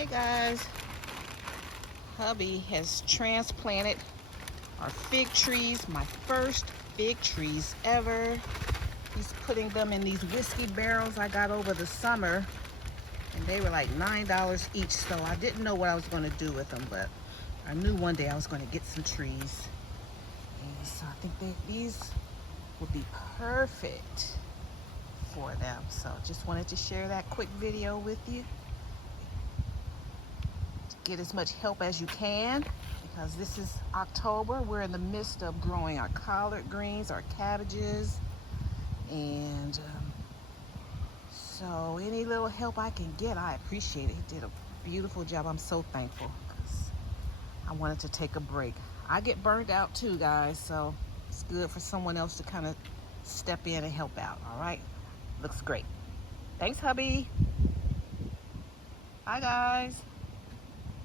Hey guys, hubby has transplanted our fig trees, my first fig trees ever. He's putting them in these whiskey barrels I got over the summer, and they were like $9 each, so I didn't know what I was going to do with them, but I knew one day I was going to get some trees. And so I think these would be perfect for them. So just wanted to share that quick video with you. Get as much help as you can, because this is October. We're in the midst of growing our collard greens, our cabbages, and so any little help I can get, I appreciate it. He did a beautiful job. I'm so thankful, because I wanted to take a break. I get burned out too, guys, so it's good for someone else to kind of step in and help out. All right, looks great. Thanks, hubby. Bye, guys.